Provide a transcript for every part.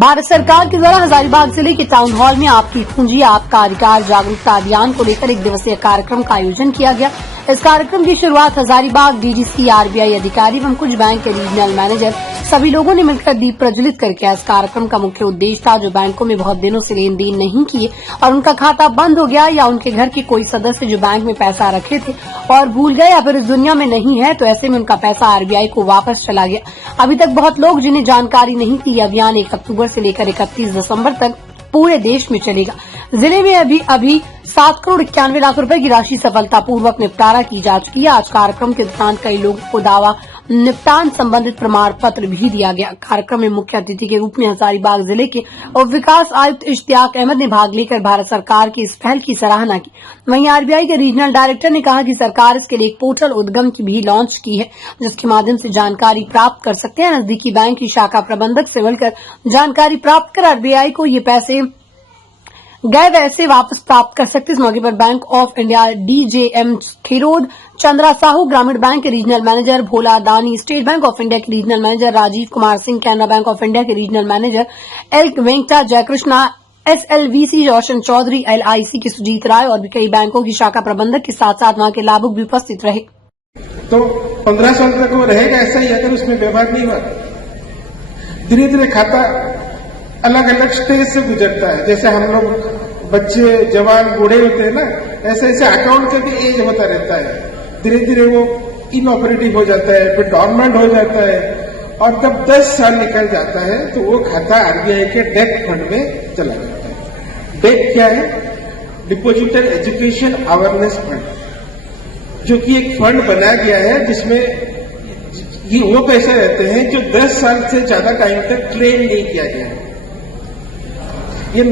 भारत सरकार के द्वारा हजारीबाग जिले के टाउन हॉल में आपकी पूंजी आपका अधिकार जागरूकता अभियान को लेकर 1 दिवसीय कार्यक्रम का आयोजन किया गया। इस कार्यक्रम की शुरुआत हजारीबाग डीडीसी, आरबीआई अधिकारी एवं कुछ बैंक के रीजनल मैनेजर सभी लोगों ने मिलकर दीप प्रज्वलित कर किया। इस कार्यक्रम का मुख्य उद्देश्य था जो बैंकों में बहुत दिनों से लेन देन नहीं किए और उनका खाता बंद हो गया या उनके घर के कोई सदस्य जो बैंक में पैसा रखे थे और भूल गए या फिर इस दुनिया में नहीं है, तो ऐसे में उनका पैसा आरबीआई को वापस चला गया। अभी तक बहुत लोग जिन्हें जानकारी नहीं थी, ये अभियान 1 अक्टूबर से लेकर 31 दिसंबर तक पूरे देश में चलेगा। जिले में अभी 7 करोड़ 91 लाख रुपए की राशि सफलतापूर्वक निपटारा की जा चुकी है। आज कार्यक्रम के दौरान कई लोगों को दावा निपटान संबंधित प्रमाण पत्र भी दिया गया। कार्यक्रम में मुख्य अतिथि के रूप में हजारीबाग जिले के उप विकास आयुक्त इश्तियाक अहमद ने भाग लेकर भारत सरकार की इस पहल की सराहना की। वहीं आरबीआई के रीजनल डायरेक्टर ने कहा कि सरकार इसके लिए एक पोर्टल उद्गम की भी लॉन्च की है, जिसके माध्यम से जानकारी प्राप्त कर सकते हैं। नजदीकी बैंक की शाखा प्रबंधक से मिलकर जानकारी प्राप्त कर आरबीआई को ये पैसे गए वैसे वापस प्राप्त कर सकते। इस मौके पर bank of India DGM Khirod, Chandra Sahu, Gramin bank के regional manager Bhola Dani, state bank of India के regional manager Rajeev Kumar Singh, Canara bank of India के regional manager L Venkata Jayakrishna, SLBC Roshan Chaudhary, LIC की सुजीत राय और भी कई बैंकों की शाखा प्रबंधक के साथ साथ वहां के लाभुक भी उपस्थित रहे। तो 15 साल तक वो रहेगा ऐसा ही अगर उसमें व्यवहार नहीं हुआ। धीरे धीरे खाता अलग अलग स्टेज से गुजरता है। जैसे हम लोग बच्चे, जवान, बूढ़े होते हैं ना, ऐसे ऐसे अकाउंट का भी एज होता रहता है। धीरे धीरे वो इनऑपरेटिव हो जाता है, फिर डॉर्मेंट हो जाता है और जब 10 साल निकल जाता है तो वो खाता आरबीआई के डेट फंड में चला जाता है। डेट क्या है? डिपॉजिटर एजुकेशन अवेयरनेस फंड, जो कि एक फंड बनाया गया है जिसमें ये वो पैसे रहते हैं जो 10 साल से ज्यादा टाइम तक क्लेम नहीं किया गया है। ये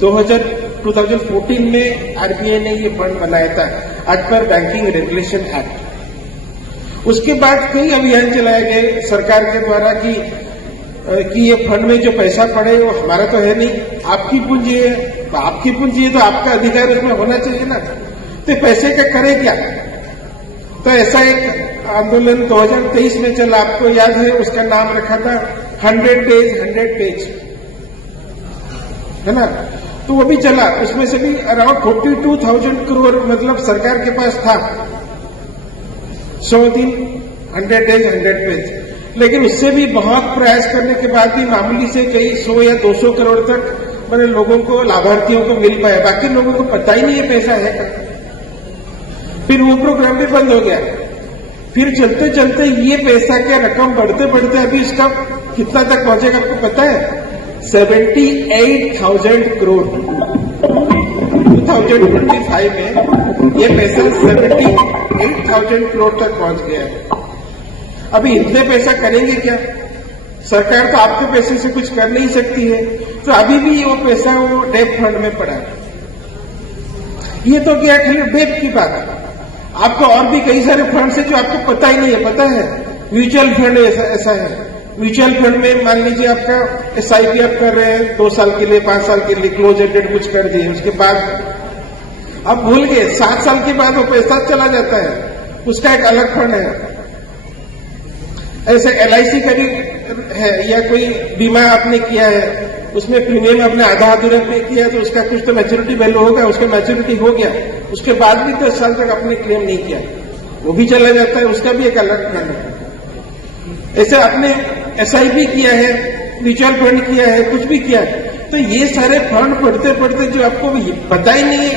2014 में आरबीआई ने ये फंड बनाया था as per banking regulation act. उसके बाद कई अभियान चलाए गए सरकार के द्वारा कि ये फंड में जो पैसा पड़े वो हमारा तो है नहीं, आपकी पूंजी है, तो आपकी पूंजी है तो आपका अधिकार उसमें होना चाहिए ना, तो पैसे का करे क्या। तो ऐसा एक आंदोलन 2023 में चला, आपको याद है, उसका नाम रखा था 100 days 100 पेज, है ना। तो वो भी चला, उसमें से भी अराउंड 42,000 करोड़ मतलब सरकार के पास था। 100 दिन 100 days 100 पेज, लेकिन उससे भी बहुत प्रयास करने के बाद भी मामूली से कई 100 या 200 करोड़ तक मैंने लोगों को, लाभार्थियों को मिल पाया। बाकी लोगों को पता ही नहीं है पैसा है। फिर वो प्रोग्राम भी बंद हो गया। फिर चलते चलते ये पैसा क्या रकम बढ़ते बढ़ते अभी इसका कितना तक पहुंचेगा आपको पता है? 78,000 करोड़। 2025 में ये पैसा 78,000 करोड़ तक पहुंच गया है। अभी इतने पैसा करेंगे क्या? सरकार तो आपके पैसे से कुछ कर नहीं सकती है, तो अभी भी वो पैसा वो डेट फंड में पड़ा है। ये तो क्या खाली डेट की बात है। आपको और भी कई सारे फंड है जो आपको पता ही नहीं है। पता है म्यूचुअल फंड ऐसा है। म्यूचुअल फंड में मान लीजिए आपका एसआईपी आप कर रहे हैं 2 साल के लिए, 5 साल के लिए, क्लोज एंडेड कुछ कर दिए, उसके बाद आप भूल गए, 7 साल के बाद वो पैसा चला जाता है, उसका एक अलग फंड है। ऐसे एलआईसी का भी है, या कोई बीमा आपने किया है, उसमें प्रीमियम आपने आधा अधूरा पे किया तो उसका कुछ तो मैच्योरिटी वैल्यू होगा, उसका मैच्योरिटी हो गया, उसके बाद भी 10 साल तक आपने क्लेम नहीं किया, वो भी चला जाता है, उसका भी एक अलग फंड है। ऐसे आपने एसआईपी किया है, म्यूचुअल फंड किया है, कुछ भी किया है, तो ये सारे फंड पढ़ते पढ़ते जो आपको पता ही नहीं है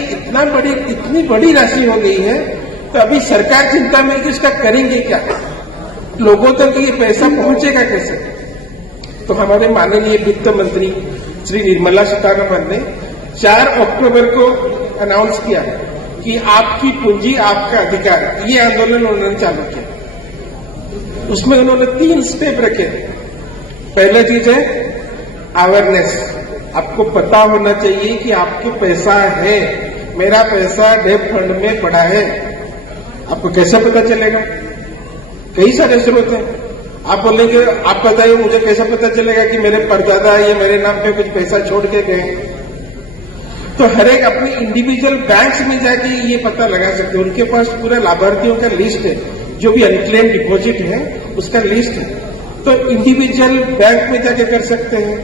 इतनी बड़ी राशि हो गई है, तो अभी सरकार चिंता में कि इसका करेंगे क्या, लोगों तक ये पैसा पहुंचेगा कैसे। तो हमारे माननीय वित्त मंत्री श्री निर्मला सीतारमण ने 4 अक्टूबर को अनाउंस किया कि आपकी पूंजी आपका अधिकार, ये आंदोलन उन्होंने चालू किया। उसमें उन्होंने 3 स्टेप रखे। पहला चीज है अवेयरनेस, आपको पता होना चाहिए कि आपके पैसा है, मेरा पैसा डेट फंड में पड़ा है। आपको कैसे पता चलेगा? कई सारे स्रोत हैं। आप बोलेंगे आप बताइए मुझे कैसे पता चलेगा कि मेरे परदादा ये मेरे नाम पे कुछ पैसा छोड़ के गए। तो हर एक अपनी इंडिविजुअल बैंक में जाके ये पता लगा सकते हैं। उनके पास पूरा लाभार्थियों का लिस्ट है, जो भी अनक्लेम डिपॉजिट है उसका लिस्ट है। तो इंडिविजुअल बैंक में जाके कर सकते हैं।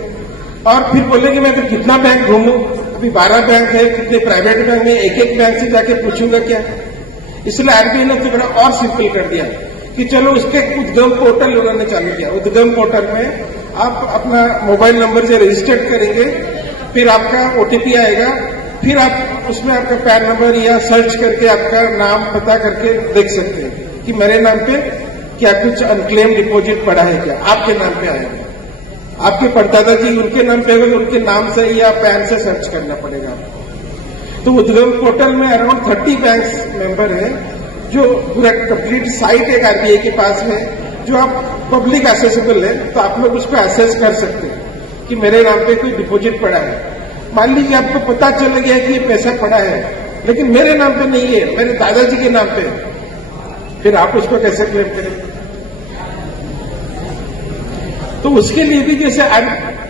और फिर बोलेंगे मैं फिर कितना बैंक घूमूं, अभी 12 बैंक है, कितने प्राइवेट बैंक है, एक बैंक से जाके पूछूंगा क्या। इसलिए आरबीआई ने तो बड़ा और सिंपल कर दिया कि चलो उसके उद्गम पोर्टल उन्होंने चालू किया। उद्गम पोर्टल में आप अपना मोबाइल नंबर से रजिस्टर्ड करेंगे, फिर आपका ओटीपी आएगा, फिर आप उसमें आपका पैन नंबर या सर्च करके आपका नाम पता करके देख सकते हैं कि मेरे नाम पे क्या कुछ अनक्लेम डिपॉजिट पड़ा है क्या, आपके नाम पे आएगा। आपके परदादा जी उनके नाम पे होगा, उनके नाम से या पैन से सर्च करना पड़ेगा आपको। तो उद्गम पोर्टल में अराउंड 30 बैंक मेंबर है, जो पूरा कंप्लीट साइट एक आरबीआई के पास है, जो आप पब्लिक एक्सेसिबल है, तो आप लोग उस पर एक्सेस कर सकते हैं कि मेरे नाम पे कोई डिपॉजिट पड़ा है। मान लीजिए आपको पता चल गया कि ये पैसा पड़ा है, लेकिन मेरे नाम पे नहीं है, मेरे दादाजी के नाम पे है, फिर आप उसको कैसे क्लेम करेंगे। तो उसके लिए भी जैसे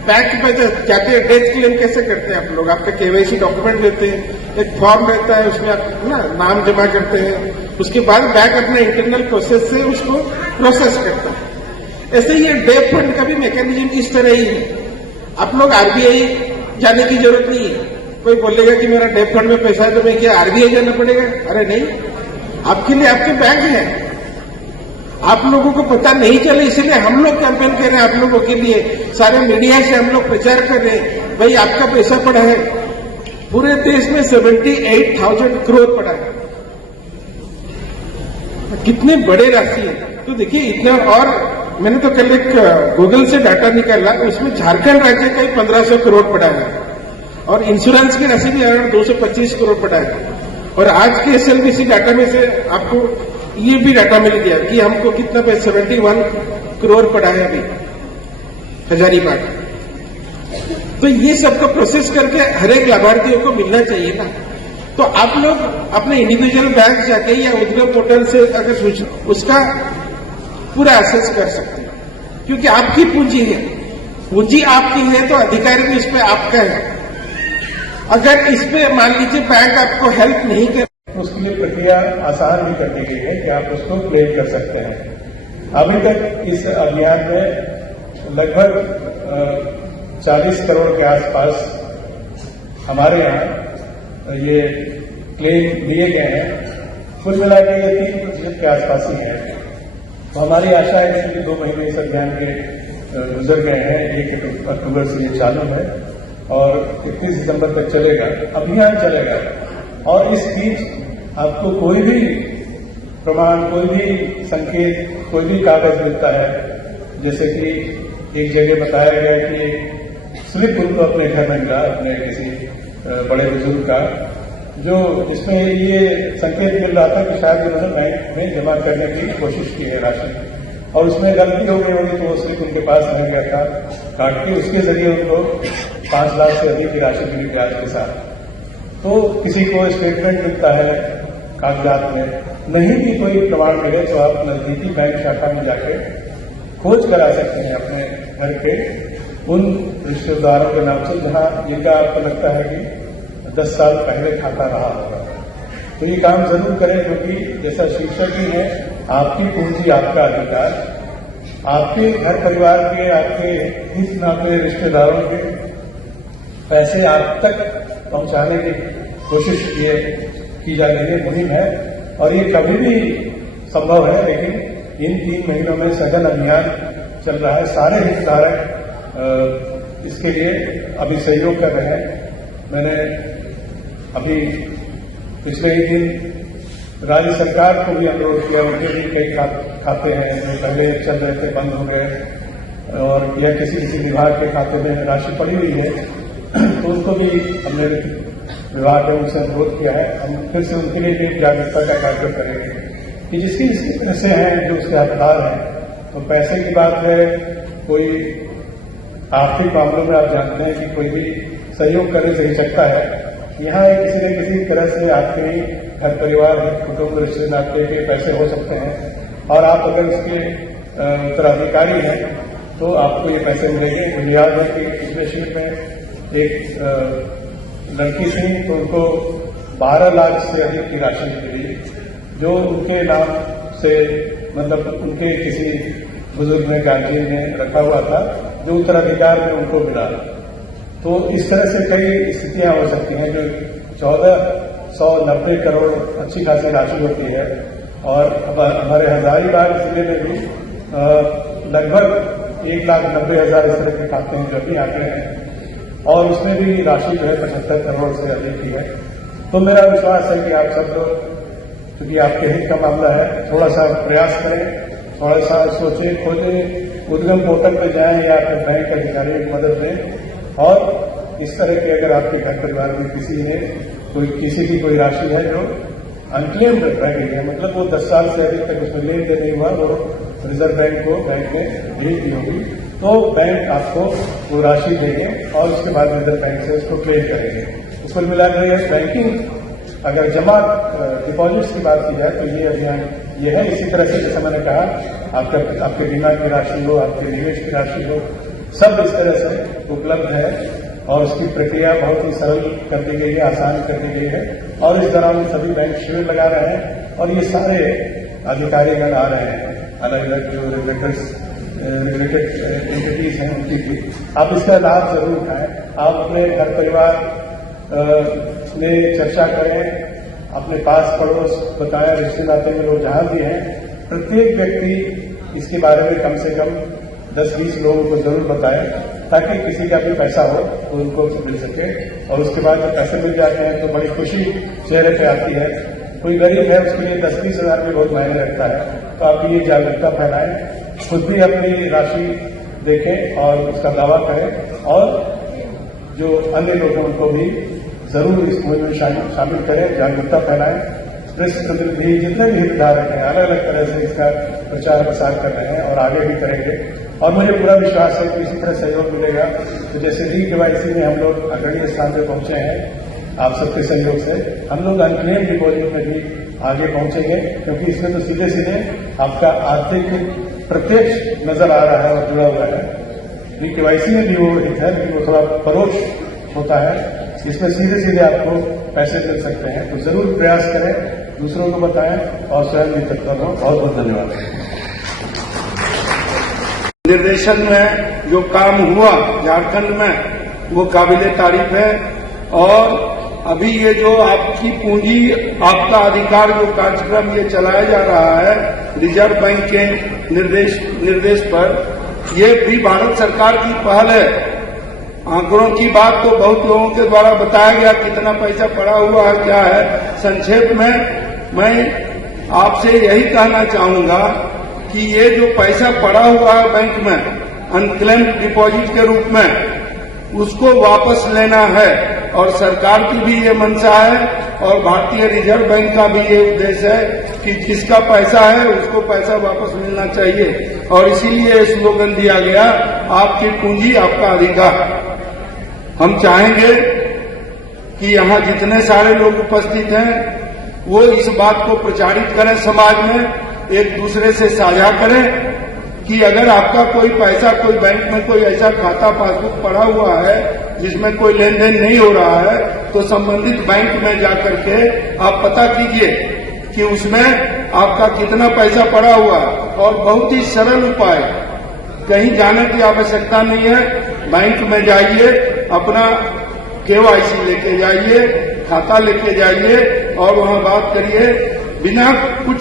बैंक पे जाते हैं, डेथ क्लेम कैसे करते हैं आप लोग, आपका केवाईसी डॉक्यूमेंट देते हैं, एक फॉर्म रहता है, उसमें आप ना नाम जमा करते हैं, उसके बाद बैंक अपने इंटरनल प्रोसेस से उसको प्रोसेस करता है। ऐसे ही डेथ फंड का भी मैकेनिज्म इस तरह ही है। आप लोग आरबीआई जाने की जरूरत नहीं है। कोई बोलेगा कि मेरा डेथ फंड में पैसा है तो मैं क्या आरबीआई जाना पड़ेगा? अरे नहीं, आपके लिए आपके बैंक है। आप लोगों को पता नहीं चले, इसलिए हम लोग कैंपेन कर रहे हैं आप लोगों के लिए, सारे मीडिया से हम लोग प्रचार कर रहे हैं, भाई आपका पैसा पड़ा है। पूरे देश में 78,000 करोड़ पड़ा है, कितने बड़े राशि है। तो देखिए इतना, और मैंने तो कल एक गूगल से डाटा निकाला, उसमें झारखंड राज्य का ही 1500 करोड़ पड़ा है, और इंश्योरेंस की राशि भी अराउंड 225 करोड़ पड़ा है। और आज के एसएलबीसी डाटा में से आपको ये भी डाटा मिल गया कि हमको कितना 71 करोड़ पड़ा है अभी हजारीबाग। तो ये सबको प्रोसेस करके हर एक लाभार्थियों को मिलना चाहिए ना। तो आप लोग अपने इंडिविजुअल बैंक जाके या उद्गम पोर्टल से अगर उसका पूरा एक्सेस कर सकते हैं, क्योंकि आपकी पूंजी है, पूंजी आपकी है तो अधिकार भी इस पे आपका है। अगर इस पे मान लीजिए बैंक आपको हेल्प नहीं कर, उसके लिए प्रक्रिया आसान भी कर दी गई है कि आप उसको क्लेम कर सकते हैं। अभी तक इस अभियान में लगभग 40 करोड़ के आसपास हमारे यहाँ ये क्लेम दिए गए हैं। कुल मिला के ये 3% के आसपास ही है। तो हमारी आशा है कि 2 महीने इस अभियान के गुजर गए हैं। 1 अक्टूबर से ये चालू है और 31 दिसंबर तक चलेगा, अभियान चलेगा। और इस बीच आपको कोई भी प्रमाण, कोई भी संकेत, कोई भी कागज मिलता है, जैसे कि एक जगह बताया गया कि स्लिप उनको अपने घर में मिला, अपने किसी बड़े बुजुर्ग का, जो जिसमें ये संकेत मिल रहा था कि शायद उन्होंने बैंक में जमा करने की कोशिश की है राशि, और उसमें गलती हो गई होगी तो वो स्लिप उनके पास रह गया था काट के, उसके जरिए उनको 5 लाख से अधिक की राशि मिली ब्याज के साथ। तो किसी को स्टेटमेंट मिलता है कागजात में, नहीं भी कोई प्रमाण मिले तो आप नजदीकी बैंक शाखा में जाके खोज करा सकते हैं अपने घर के उन रिश्तेदारों के नाम से जहां जिनका आपको लगता है कि 10 साल पहले खाता रहा होगा। तो ये काम जरूर करें, क्योंकि जैसा शीर्षक ही है, आपकी पूंजी आपका अधिकार। आपके घर परिवार के, आपके हित नाते रिश्तेदारों के पैसे आप तक पहुंचाने की कोशिश की जा रही है, मुहिम है, और ये कभी भी संभव है। लेकिन इन 3 महीनों में सघन अभियान चल रहा है, सारे हितधारक इसके लिए अभी सहयोग कर रहे हैं। मैंने अभी पिछले ही दिन राज्य सरकार को भी अनुरोध किया, उनके भी कई खाते हैं जो पहले चल रहे थे, बंद हो गए, और या किसी विभाग के खाते में राशि पड़ी हुई है, तो उसको भी हमने विभाग ने उनसे अनुरोध किया है। हम फिर से उनके लिए भी जागरूकता का कार्यक्रम करेंगे कि जिसकी पैसे हैं, जो उसके हकदार हैं। तो पैसे की बात है, कोई आर्थिक मामलों में आप जानते हैं कि कोई भी सहयोग करे जा सकता है। यहाँ किसी न किसी तरह से आपके घर परिवार, कुटुंब, रिश्ते नाते के पैसे हो सकते हैं, और आप अगर इसके उत्तराधिकारी हैं तो आपको ये पैसे मिलेंगे। मुझे याद है कि पिछले शीट में एक लड़की थी, तो उनको 12 लाख से अधिक की राशि मिली, जो उनके नाम से, मतलब उनके किसी बुजुर्ग ने, गार्जियन ने रखा हुआ था, जो उत्तराधिकार में उनको मिला। तो इस तरह से कई स्थितियां हो सकती हैं। जो 1490 करोड़ अच्छी खासी राशि होती है, और हमारे हजारीबाग जिले में भी लगभग 1,90,000 इस तरह के खाते हैं, जो भी आंकड़े हैं, और उसमें भी राशि जो है 75 करोड़ से अधिक की है। तो मेरा विश्वास है कि आप सब लोग, क्योंकि आपके हित का मामला है, थोड़ा सा प्रयास करें, थोड़ा सा सोचें, खोजें, उद्गम पोर्टल पर जाएं या फिर बैंक अधिकारियों की मदद लें। और इस तरह के अगर आपके घर परिवार में किसी की कोई राशि है जो अनक्लेम्ड रह गई है, मतलब वो 10 साल से अधिक तक उसमें लेन देन नहीं हुआ, वो रिजर्व बैंक को बैंक ने भेज दी होगी, तो बैंक आपको वो राशि देंगे और उसके बाद रिजर्व बैंक से उसको क्लेम करेंगे। कुल मिलाकर यह बैंकिंग अगर जमा डिपॉजिट्स की बात की जाए तो ये अभियान ये है। इसी तरह से जैसे मैंने कहा, आपके बीमा की राशि हो, आपके निवेश की राशि हो, सब इस तरह से उपलब्ध है और उसकी प्रक्रिया बहुत ही सरल कर दी गई है, आसान कर दी गई है। और इस दौरान सभी बैंक शिविर लगा रहे हैं और ये सारे अधिकारीगण आ रहे हैं, अलग अलग जो रिलेटेड एंटिटीज हैं उनकी भी। आप इसका लाभ जरूर उठाएं। आप अपने घर परिवार में चर्चा करें, अपने पास पड़ोस बताएं, रिश्ते नाते में लोग जहां भी हैं, प्रत्येक व्यक्ति इसके बारे में कम से कम 10-20 लोगों को जरूर बताएं, ताकि किसी का भी पैसा हो तो उनको मिल सके। और उसके बाद जब पैसे मिल जाते हैं तो बड़ी खुशी चेहरे पे आती है। कोई गरीब है उसके लिए 10-20 हजार भी बहुत मायने रखता है। तो आप ये जागरूकता फैलाएं, खुद भी अपनी राशि देखें और उसका दावा करें, और जो अन्य लोग हैं उनको भी जरूर इस मुहिम में शामिल करें, जागरूकता फैलाएं। प्रेस प्रतिनिधि जितने भी हितधारक हैं अलग अलग तरह से इसका प्रचार प्रसार कर रहे हैं और आगे भी करेंगे। और मुझे पूरा विश्वास है कि इसी तरह सहयोग मिलेगा। तो जैसे DKYC में हम लोग अग्रणी स्थान पर पहुंचे हैं आप सबके सहयोग से, हम लोग अनक्लेम डिपॉजिट में भी आगे पहुंचेंगे, क्योंकि इसमें तो सीधे सीधे आपका आर्थिक प्रत्यक्ष नजर आ रहा है और जुड़ा हुआ है। DKYC में भी वो हित है कि वो थोड़ा परोक्ष होता है, इसमें सीधे सीधे आपको पैसे मिल सकते हैं। तो जरूर प्रयास करें, दूसरों को बताएं और स्वयं भी तत्पर हो। बहुत बहुत धन्यवाद। निर्देशन में जो काम हुआ झारखंड में वो काबिले तारीफ है। और अभी ये जो आपकी पूंजी आपका अधिकार जो कार्यक्रम ये चलाया जा रहा है रिजर्व बैंक के निर्देश पर, ये भी भारत सरकार की पहल है। आंकड़ों की बात तो बहुत लोगों के द्वारा बताया गया, कितना पैसा पड़ा हुआ है, क्या है। संक्षेप में मैं आपसे यही कहना चाहूंगा कि ये जो पैसा पड़ा हुआ है बैंक में अनक्लेम्ड डिपॉजिट के रूप में, उसको वापस लेना है। और सरकार की भी ये मंशा है और भारतीय रिजर्व बैंक का भी ये उद्देश्य है कि जिसका पैसा है उसको पैसा वापस मिलना चाहिए। और इसीलिए स्लोगन दिया गया, आपकी पूंजी आपका अधिकार। हम चाहेंगे कि यहाँ जितने सारे लोग उपस्थित हैं वो इस बात को प्रचारित करें, समाज में एक दूसरे से साझा करें कि अगर आपका कोई पैसा कोई बैंक में कोई ऐसा खाता पासबुक पड़ा हुआ है जिसमें कोई लेन देन नहीं हो रहा है, तो संबंधित बैंक में जाकर के आप पता कीजिए कि उसमें आपका कितना पैसा पड़ा हुआ है। और बहुत ही सरल उपाय, कहीं जाने की आवश्यकता नहीं है। बैंक में जाइए, अपना KYC लेके जाइए, खाता लेके जाइए और वहां बात करिए। बिना कुछ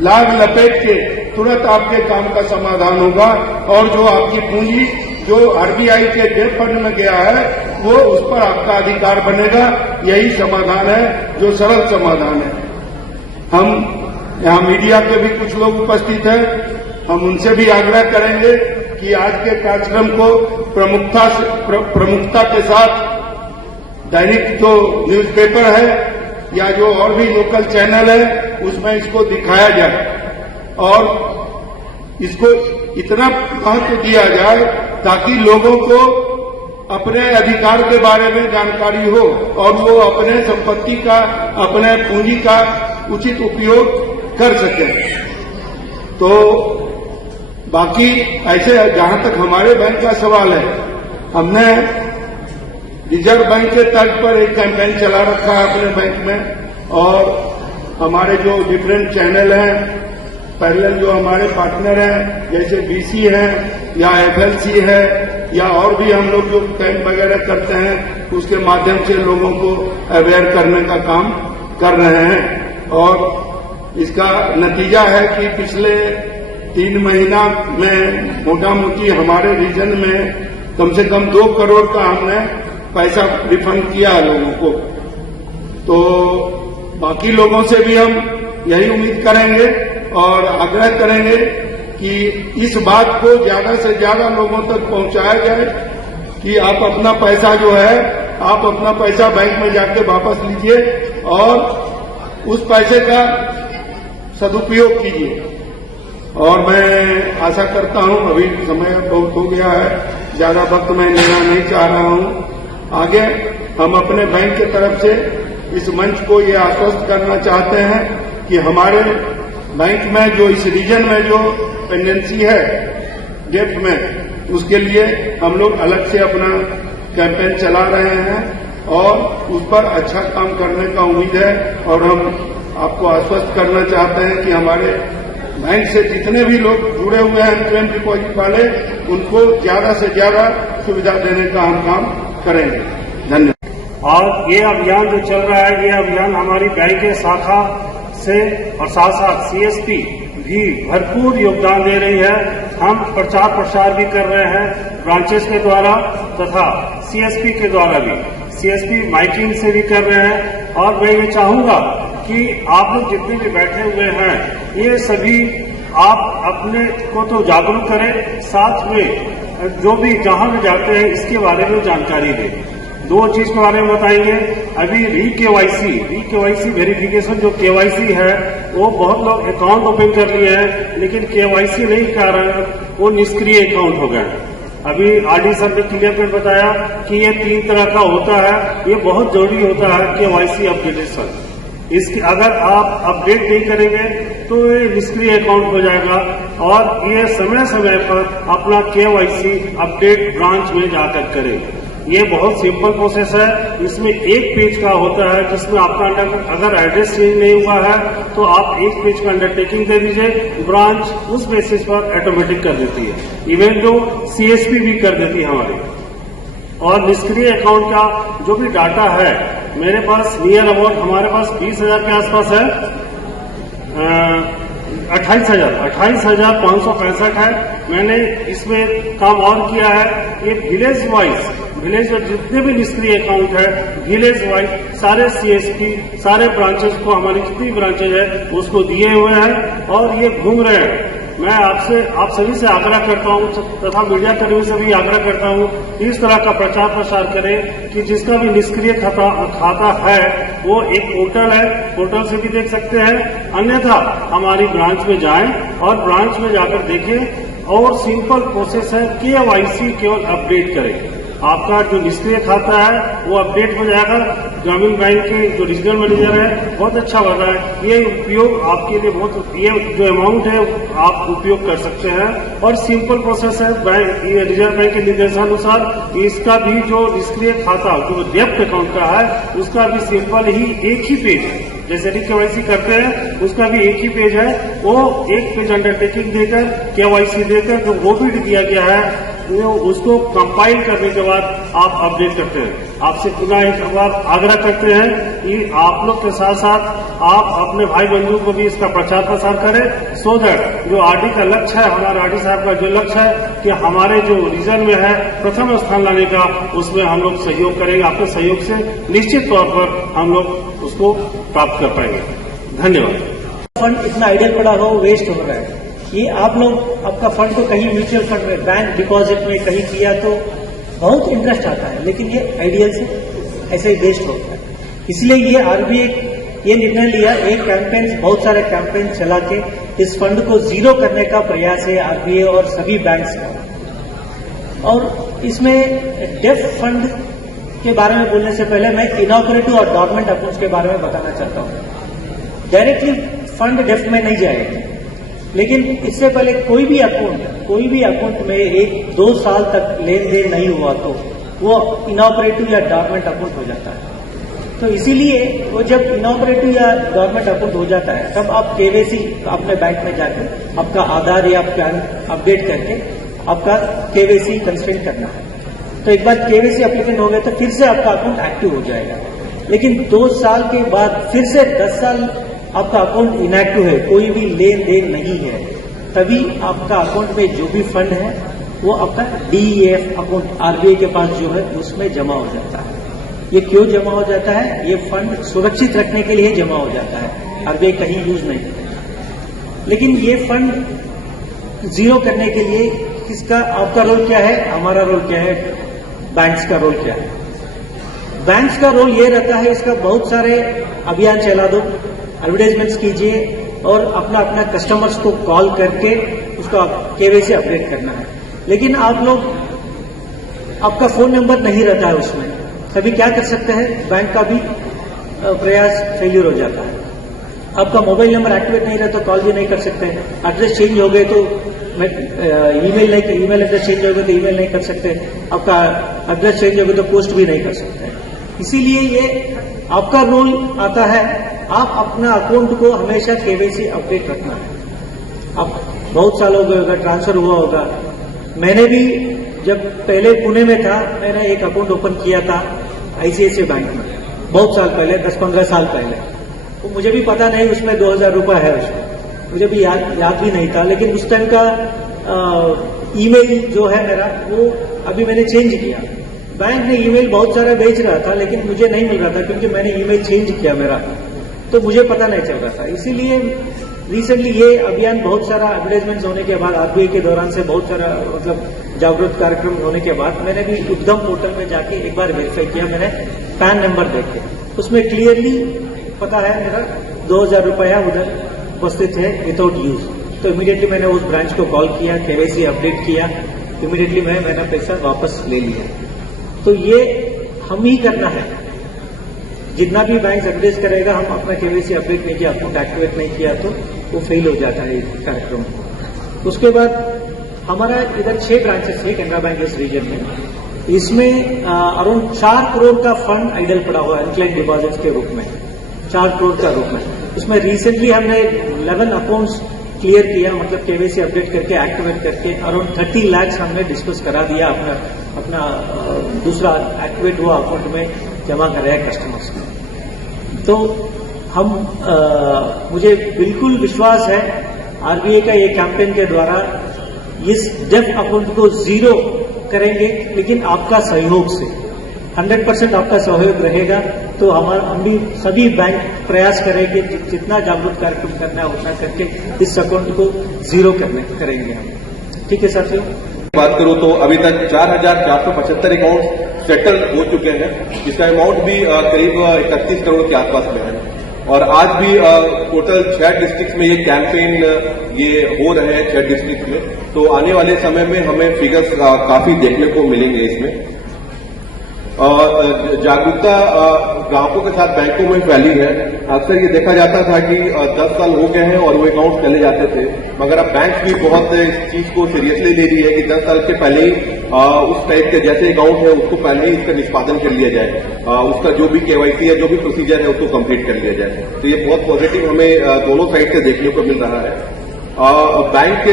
लाग लपेट के तुरंत आपके काम का समाधान होगा। और जो आपकी पूंजी जो RBI के डेट फंड में गया है वो उस पर आपका अधिकार बनेगा। यही समाधान है, जो सरल समाधान है। हम यहाँ मीडिया के भी कुछ लोग उपस्थित हैं, हम उनसे भी आग्रह करेंगे कि आज के कार्यक्रम को प्रमुखता के साथ दैनिक जो न्यूज़पेपर है या जो और भी लोकल चैनल है उसमें इसको दिखाया जाए और इसको इतना महत्व दिया जाए ताकि लोगों को अपने अधिकार के बारे में जानकारी हो और वो अपने संपत्ति का, अपने पूंजी का उचित उपयोग कर सके। तो बाकी ऐसे जहां तक हमारे बैंक का सवाल है, हमने रिजर्व बैंक के तर्ज पर एक कैंपेन चला रखा है अपने बैंक में और हमारे जो डिफरेंट चैनल हैं पैरेलल जो हमारे पार्टनर हैं जैसे बीसी है या एफएलसी है या और भी हम लोग जो कैंप वगैरह करते हैं उसके माध्यम से लोगों को अवेयर करने का काम कर रहे हैं। और इसका नतीजा है कि पिछले 3 महीना में मोटा मोटी हमारे रीजन में कम से कम 2 करोड़ का हमने पैसा रिफंड किया है लोगों को। तो बाकी लोगों से भी हम यही उम्मीद करेंगे और आग्रह करेंगे कि इस बात को ज्यादा से ज्यादा लोगों तक पहुंचाया जाए कि आप अपना पैसा जो है आप अपना पैसा बैंक में जाके वापस लीजिए और उस पैसे का सदुपयोग कीजिए। और मैं आशा करता हूं, अभी समय बहुत हो गया है, ज्यादा वक्त मैं लेना नहीं चाह रहा हूं। आगे हम अपने बैंक की तरफ से इस मंच को ये आश्वस्त करना चाहते हैं कि हमारे बैंक में जो इस रीजन में जो पेंडेंसी है डेप्ट में, उसके लिए हम लोग अलग से अपना कैंपेन चला रहे हैं और उस पर अच्छा काम करने का उम्मीद है। और हम आपको आश्वस्त करना चाहते हैं कि हमारे बैंक से जितने भी लोग जुड़े हुए हैं अनक्लेम डिपॉजिट वाले, उनको ज्यादा से ज्यादा सुविधा देने का हम काम करेंगे। धन्यवाद। और ये अभियान जो चल रहा है, ये अभियान हमारी बैंक के शाखा से और साथ साथ सीएसपी भी भरपूर योगदान दे रही है। हम प्रचार प्रसार भी कर रहे हैं ब्रांचेस के द्वारा तथा सीएसपी के द्वारा भी, सीएसपी माइकिंग से भी कर रहे हैं। और मैं ये चाहूंगा कि आप लोग जितने भी बैठे हुए हैं, ये सभी आप अपने को तो जागरूक करें, साथ में जो भी जहां भी जाते हैं इसके बारे में जानकारी दें। 2 चीज के बारे में बताएंगे। अभी री-केवाईसी वेरिफिकेशन जो केवाईसी है वो बहुत लोग अकाउंट ओपन कर लिए हैं, लेकिन केवाईसी नहीं कर रहे हैं, वो निष्क्रिय अकाउंट हो गए। अभी आरडी सर ने क्लियर कर बताया कि ये 3 तरह का होता है, ये बहुत जरूरी होता है केवाईसी अपडेटेशन। इसकी अगर आप अपडेट नहीं करेंगे तो ये निष्क्रिय अकाउंट हो जाएगा। और ये समय समय पर अपना केवाईसी अपडेट ब्रांच में जाकर करें। ये बहुत सिंपल प्रोसेस है। इसमें 1 पेज का होता है जिसमें आपका अगर एड्रेस चेंज नहीं हुआ है तो आप 1 पेज का अंडरटेकिंग दे दीजिए, ब्रांच उस बेसिस पर ऑटोमेटिक कर देती है। इवन जो सीएसपी भी कर देती है हमारी। और निष्क्रिय अकाउंट का जो भी डाटा है मेरे पास नियर अबाउट हमारे पास 20,000 के आसपास है, 28,565 है। मैंने इसमें काम और किया है। ये विलेज में जितने भी निष्क्रिय अकाउंट है विलेज वाइज सारे सीएसपी सारे ब्रांचेस को, हमारी जितनी ब्रांचेज है उसको दिए हुए हैं और ये घूम रहे हैं। मैं आप सभी से आग्रह करता हूं तथा मीडिया कर्मी से भी आग्रह करता हूं इस तरह का प्रचार प्रसार करें कि जिसका भी निष्क्रिय खाता है वो एक पोर्टल है, पोर्टल से भी देख सकते हैं। अन्यथा हमारी ब्रांच में जाएं और ब्रांच में जाकर देखें। और सिंपल प्रोसेस है, केवाईसी केवल अपडेट करें। आपका जो निष्क्रिय खाता है वो अपडेट हो जाएगा। ग्रामीण बैंक के जो रीजनल मैनेजर है बहुत अच्छा बता है। ये उपयोग आपके लिए बहुत, ये जो अमाउंट है आप उपयोग कर सकते हैं। और सिंपल प्रोसेस है, ये रिजर्व बैंक के निर्देशानुसार इसका भी जो निष्क्रिय खाता जो डेप्ट अकाउंट का है उसका भी सिंपल ही एक ही पेज है। जैसे केवाईसी करते हैं उसका भी एक ही पेज है, वो 1 पेज अंडरटेकिंग देकर केवाईसी देकर जो वो भी दिया गया है उसको कंपाइल करने के बाद आप अपडेट करते हैं। आपसे पुनः एक बार आग्रह करते हैं कि आप लोग के साथ साथ आप अपने भाई बंधु को भी इसका प्रचार प्रसार करें, सो दैट जो आरडी का लक्ष्य है, हमारे आरडी साहब का जो लक्ष्य है कि हमारे जो रीजन में है प्रथम स्थान लाने का, उसमें हम लोग सहयोग करेंगे। आपके सहयोग से निश्चित तौर पर हम लोग उसको प्राप्त कर पाएंगे। धन्यवाद। फंड इतना आइडियल पड़ा हो, वेस्ट हो रहा है। ये आप लोग आपका फंड तो कहीं म्यूचुअल फंड में, बैंक डिपॉजिट में कहीं किया तो बहुत इंटरेस्ट आता है, लेकिन ये आइडियल से ऐसे ही वेस्ट होता है। इसलिए ये आरबीआई ये निर्णय लिया, एक कैंपेन, बहुत सारे कैंपेन चला के इस फंड को जीरो करने का प्रयास है आरबीआई और सभी बैंक्स का। और इसमें डेफ फंड के बारे में बोलने से पहले मैं इनॉपरेटिव और डॉर्मेंट अकाउंट्स के बारे में बताना चाहता हूं। डायरेक्टली फंड डेफ में नहीं जाएगा, लेकिन इससे पहले कोई भी अकाउंट में 1-2 साल तक लेन देन नहीं हुआ तो वो इनॉपरेटिव या डॉर्मेंट अकाउंट हो जाता है। तो इसीलिए वो जब इनऑपरेटिव या गवर्नमेंट अकाउंट हो जाता है तब आप केवाईसी अपने बैंक में जाकर आपका आधार या पैन अपडेट करके आपका केवाईसी कंस्ट्रेंट करना है। तो एक बार केवाईसी एप्लीकेंट हो गया तो फिर से आपका अकाउंट एक्टिव हो जाएगा। लेकिन 2 साल के बाद फिर से 10 साल आपका अकाउंट इनएक्टिव है, कोई भी लेन देन नहीं है, तभी आपका अकाउंट में जो भी फंड है वो आपका DEF अकाउंट आरबीआई के पास जो है उसमें जमा हो जाता है। ये क्यों जमा हो जाता है? ये फंड सुरक्षित रखने के लिए जमा हो जाता है, आरबीआई कहीं यूज नहीं करता। लेकिन ये फंड जीरो करने के लिए किसका आपका रोल क्या है, हमारा रोल क्या है, बैंक्स का रोल क्या है? बैंक्स का रोल ये रहता है, इसका बहुत सारे अभियान चला दो, एडवर्टाइजमेंट्स कीजिए और अपना अपना कस्टमर्स को कॉल करके उसका केवाईसी अपडेट करना है। लेकिन आप लोग, आपका फोन नंबर नहीं रहता है उसमें, तभी क्या कर सकते हैं, बैंक का भी प्रयास फेल्यूर हो जाता है। आपका मोबाइल नंबर एक्टिवेट नहीं रहता तो कॉल भी नहीं कर सकते, एड्रेस चेंज हो गए तो ईमेल एड्रेस चेंज हो गए तो ईमेल नहीं कर सकते, आपका एड्रेस चेंज हो गया तो पोस्ट भी नहीं कर सकते। इसीलिए ये आपका रोल आता है, आप अपना अकाउंट को हमेशा केवाईसी अपडेट रखना है। आप बहुत साल हो गए होगा, ट्रांसफर हुआ होगा। मैंने भी जब पहले पुणे में था, मैंने एक अकाउंट ओपन किया था आईसीआईसीआई बैंक में, बहुत साल पहले, 10-15 साल पहले। तो मुझे भी पता नहीं उसमें 2000 रुपये है, उसमें मुझे भी याद भी नहीं था। लेकिन उस टाइम का ईमेल जो है मेरा, वो अभी मैंने चेंज किया। बैंक ने ईमेल बहुत सारा भेज रहा था लेकिन मुझे नहीं मिल रहा था क्योंकि मैंने ईमेल चेंज किया मेरा, तो मुझे पता नहीं चल रहा था। इसीलिए रिसेंटली ये अभियान, बहुत सारा एडवर्टाइजमेंट होने के बाद, आरबीआई के दौरान से बहुत सारा जागरूक कार्यक्रम होने के बाद मैंने भी उद्यम पोर्टल में जाके एक बार वेरीफाई किया। मैंने पैन नंबर देखे, उसमें क्लियरली पता है मेरा 2000 रुपया उधर उपस्थित है विदाउट यूज। तो इमीडिएटली मैंने उस ब्रांच को कॉल किया, केवाईसी अपडेट किया, इमीडिएटली मैंने पैसा वापस ले लिया। तो ये हम ही करना है, जितना भी बैंक एडवर्टाइज करेगा, हम अपना केवाईसी अपडेट नहीं किया, अकाउंट एक्टिवेट नहीं किया तो वो फेल हो जाता है इस कार्यक्रम। उसके बाद हमारा इधर 6 ब्रांचेस है कैनरा बैंक इस रीजन में। इसमें अराउंड 4 करोड़ का फंड आइडल पड़ा हुआ है अनक्लेम्ड डिपॉजिट्स के रूप में, 4 करोड़ का रूप में। उसमें रिसेंटली हमने 11 अकाउंट्स क्लियर किया, मतलब केवाईसी अपडेट करके एक्टिवेट करके अराउंड 30 लाख हमने डिस्पर्स करा दिया, अपना दूसरा एक्टिवेट हुआ अकाउंट में जमा कर रहे हैं कस्टमर्स में। तो हम मुझे बिल्कुल विश्वास है आरबीआई का ये कैंपेन के द्वारा इस डेफ अकाउंट को जीरो करेंगे, लेकिन आपका सहयोग से 100% आपका सहयोग रहेगा तो हम भी सभी बैंक प्रयास करेंगे, जितना जागरूक कार्यक्रम करना है उतना करके इस अकाउंट को जीरो करेंगे हम। ठीक है साथियों, बात करूं तो अभी तक 4475 अकाउंट सेटल हो चुके हैं, जिसका अमाउंट भी करीब 31 करोड़ के आसपास में है। और आज भी टोटल 6 डिस्ट्रिक्ट में ये कैंपेन ये हो रहे हैं, 6 डिस्ट्रिक्ट में। तो आने वाले समय में हमें फिगर्स काफी देखने को मिलेंगे इसमें। जागरूकता ग्राहकों के साथ बैंकों में फैली है। अक्सर ये देखा जाता था कि 10 साल हो गए हैं और वो अकाउंट चले जाते थे, मगर अब बैंक भी बहुत इस चीज को सीरियसली ले रही है कि 10 साल के पहले ही उस टाइप के जैसे अकाउंट है उसको पहले ही इसका निष्पादन कर लिया जाए, उसका जो भी केवाईसी है, जो भी प्रोसीजर है उसको कंप्लीट कर लिया जाए। तो ये बहुत पॉजिटिव हमें दोनों साइड से देखने को मिल रहा है। बैंक के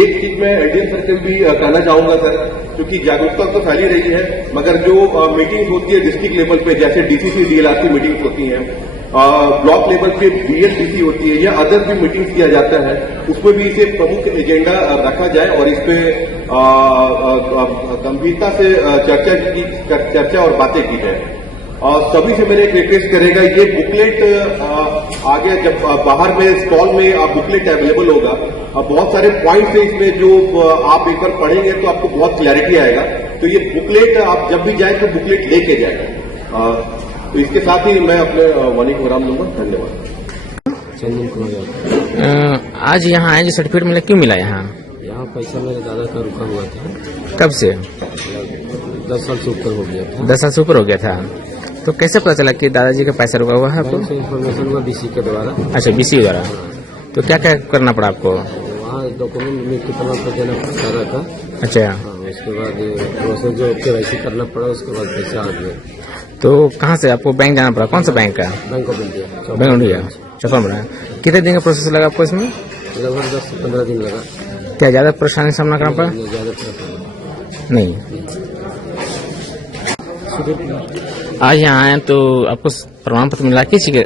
एक चीज में एडीएम सर से भी कहना चाहूंगा सर, क्योंकि जागरूकता तो फैली रही है, मगर जो मीटिंग्स होती है डिस्ट्रिक्ट लेवल पे, जैसे डीसीसी डीएलआरसी मीटिंग्स होती हैं, ब्लॉक लेवल पे बीएसडीसी होती है या अदर भी मीटिंग्स किया जाता है, उसमें भी इसे प्रमुख एजेंडा रखा जाए और इस पे गंभीरता से चर्चा और बातें की जाए। सभी से मैंने एक रिक्वेस्ट करेगा, ये बुकलेट आगे जब बाहर में स्टॉल में बुकलेट अवेलेबल होगा, बहुत सारे पॉइंट्स है इसमें जो आप एक बार पढ़ेंगे तो आपको बहुत क्लैरिटी आएगा। तो ये बुकलेट आप जब भी जाए तो बुकलेट लेके जाए। तो इसके साथ ही मैं अपने वाणी को विराम दूंगा। धन्यवाद। चंदन कुमार, आज यहाँ आए जो सर्टिफिकेट मिला, क्यों मिला यहाँ? यहाँ पैसा मेरे दादा का रुका हुआ था। कब से? 10 साल से ऊपर हो गया था। 10 साल से ऊपर हो गया था। तो कैसे पता चला कि दादाजी का पैसा रुका हुआ है आपको? बैंक से इन्फॉर्मेशन हुआ बीसी के द्वारा। अच्छा, बीसी द्वारा। तो क्या क्या करना पड़ा आपको? वहाँ डॉक्यूमेंट में कितना देना सारा था। अच्छा, हाँ, उसके बाद प्रोसेस जो केवाईसी करना पड़ा, उसके बाद पैसा आ गया। तो कहाँ से आपको बैंक जाना पड़ा? कौन सा बैंक का? Bank of India bank of India चौपन बना। कितने दिन का प्रोसेस लगा आपको इसमें? लगभग 10 से 15 दिन लगा। क्या ज्यादा परेशानी का सामना करना पड़ा? ज्यादा परेशानी नहीं। आज यहाँ आए तो आपको प्रमाण पत्र मिला? किस चीज का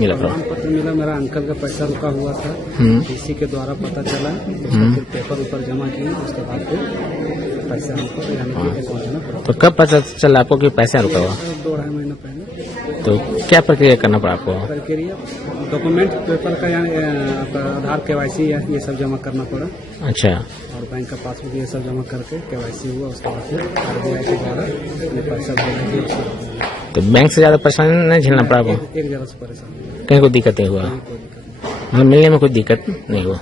मिला प्रमाण? पत्र मिला, मेरा अंकल का पैसा रुका हुआ था, डीसी के द्वारा पता चला, फिर पेपर ऊपर जमा किए, उसके बाद फिर पैसा हमको यानी कि अकाउंट में पड़ा। तो कब पता चला आपको कि पैसा रुका हुआ? 2-2.5 महीना पहले। तो क्या प्रक्रिया करना पड़ा आपको? प्रक्रिया डॉक्यूमेंट पेपर का यानी आपका आधार KYC ये सब जमा करना पड़ा, अच्छा। और बैंक का पासबुक ये सब जमा करके KYC हुआ, उसके बाद फिर RBI के द्वारा अपने पैसा भेज दिया। तो बैंक से ज्यादा परेशानी नहीं झेलना पड़ा आपको? एक जगह से परेशान कहीं कोई दिक्कत नहीं हुआ? मतलब मिलने में कोई दिक्कत नहीं हुआ?